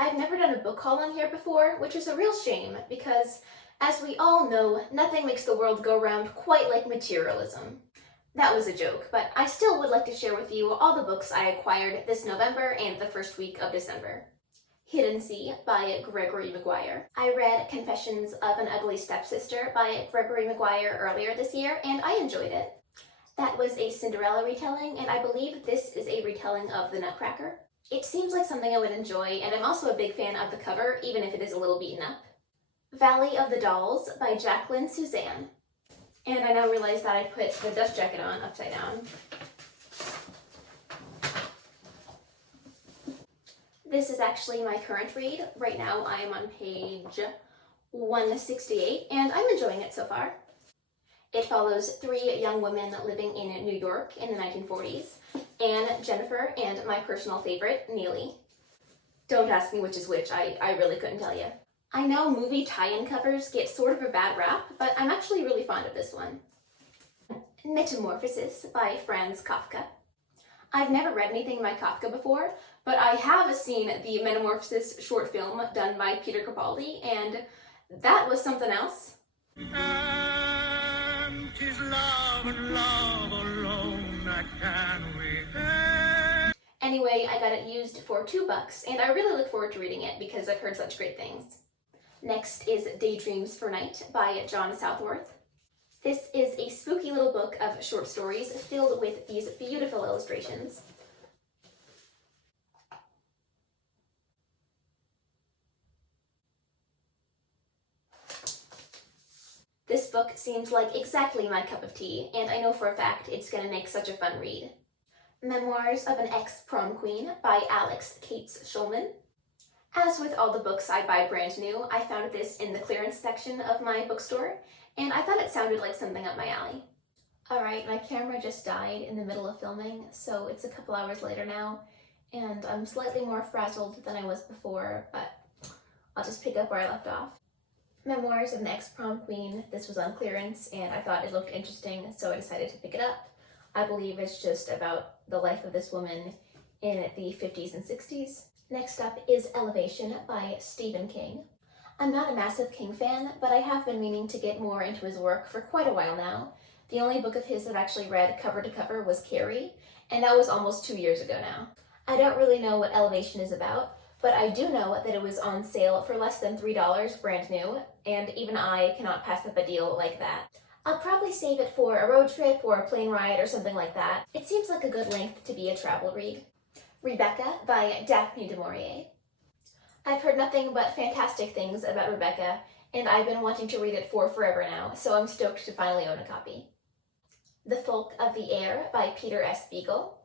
I've never done a book haul on here before, which is a real shame because, as we all know, nothing makes the world go round quite like materialism. That was a joke, but I still would like to share with you all the books I acquired this November and the first week of December. Hidden Sea by Gregory Maguire. I read Confessions of an Ugly Stepsister by Gregory Maguire earlier this year, and I enjoyed it. That was a Cinderella retelling, and I believe this is a retelling of The Nutcracker. It seems like something I would enjoy, and I'm also a big fan of the cover, even if it is a little beaten up. Valley of the Dolls by Jacqueline Suzanne. And I now realize that I put the dust jacket on upside down. This is actually my current read. Right now I am on page 168, and I'm enjoying it so far. It follows three young women living in New York in the 1940s. Anne, Jennifer, and my personal favorite, Neely. Don't ask me which is which, I really couldn't tell you. I know movie tie-in covers get sort of a bad rap, but I'm actually really fond of this one. Metamorphosis by Franz Kafka. I've never read anything by Kafka before, but I have seen the Metamorphosis short film done by Peter Capaldi, and that was something else. And 'tis love and love alone that can repay. Anyway, I got it used for $2, and I really look forward to reading it because I've heard such great things. Next is Daydreams for Night by John Southworth. This is a spooky little book of short stories filled with these beautiful illustrations. This book seems like exactly my cup of tea, and I know for a fact it's going to make such a fun read. Memoirs of an Ex-Prom Queen by Alex Cates Shulman. As with all the books I buy brand new, I found this in the clearance section of my bookstore, and I thought it sounded like something up my alley. Alright, my camera just died in the middle of filming, so it's a couple hours later now, and I'm slightly more frazzled than I was before, but I'll just pick up where I left off. Memoirs of an Ex-Prom Queen. This was on clearance, and I thought it looked interesting, so I decided to pick it up. I believe it's just about the life of this woman in the 50s and 60s. Next up is Elevation by Stephen King. I'm not a massive King fan, but I have been meaning to get more into his work for quite a while now. The only book of his I've actually read cover to cover was Carrie, and that was almost 2 years ago now. I don't really know what Elevation is about, but I do know that it was on sale for less than $3 brand new, and even I cannot pass up a deal like that. I'll probably save it for a road trip or a plane ride or something like that. It seems like a good length to be a travel read. Rebecca by Daphne du Maurier. I've heard nothing but fantastic things about Rebecca, and I've been wanting to read it for forever now, so I'm stoked to finally own a copy. The Folk of the Air by Peter S. Beagle.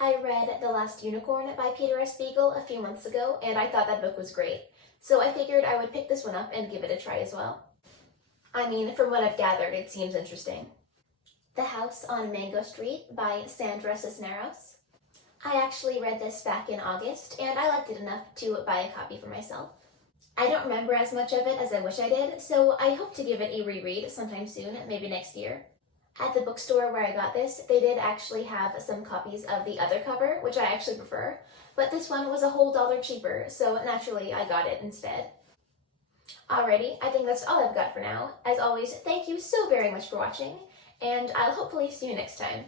I read The Last Unicorn by Peter S. Beagle a few months ago, and I thought that book was great, so I figured I would pick this one up and give it a try as well. I mean, from what I've gathered, it seems interesting. The House on Mango Street by Sandra Cisneros. I actually read this back in August, and I liked it enough to buy a copy for myself. I don't remember as much of it as I wish I did, so I hope to give it a reread sometime soon, maybe next year. At the bookstore where I got this, they did actually have some copies of the other cover, which I actually prefer, but this one was a whole $1 cheaper, so naturally I got it instead. Alrighty, I think that's all I've got for now. As always, thank you so very much for watching, and I'll hopefully see you next time.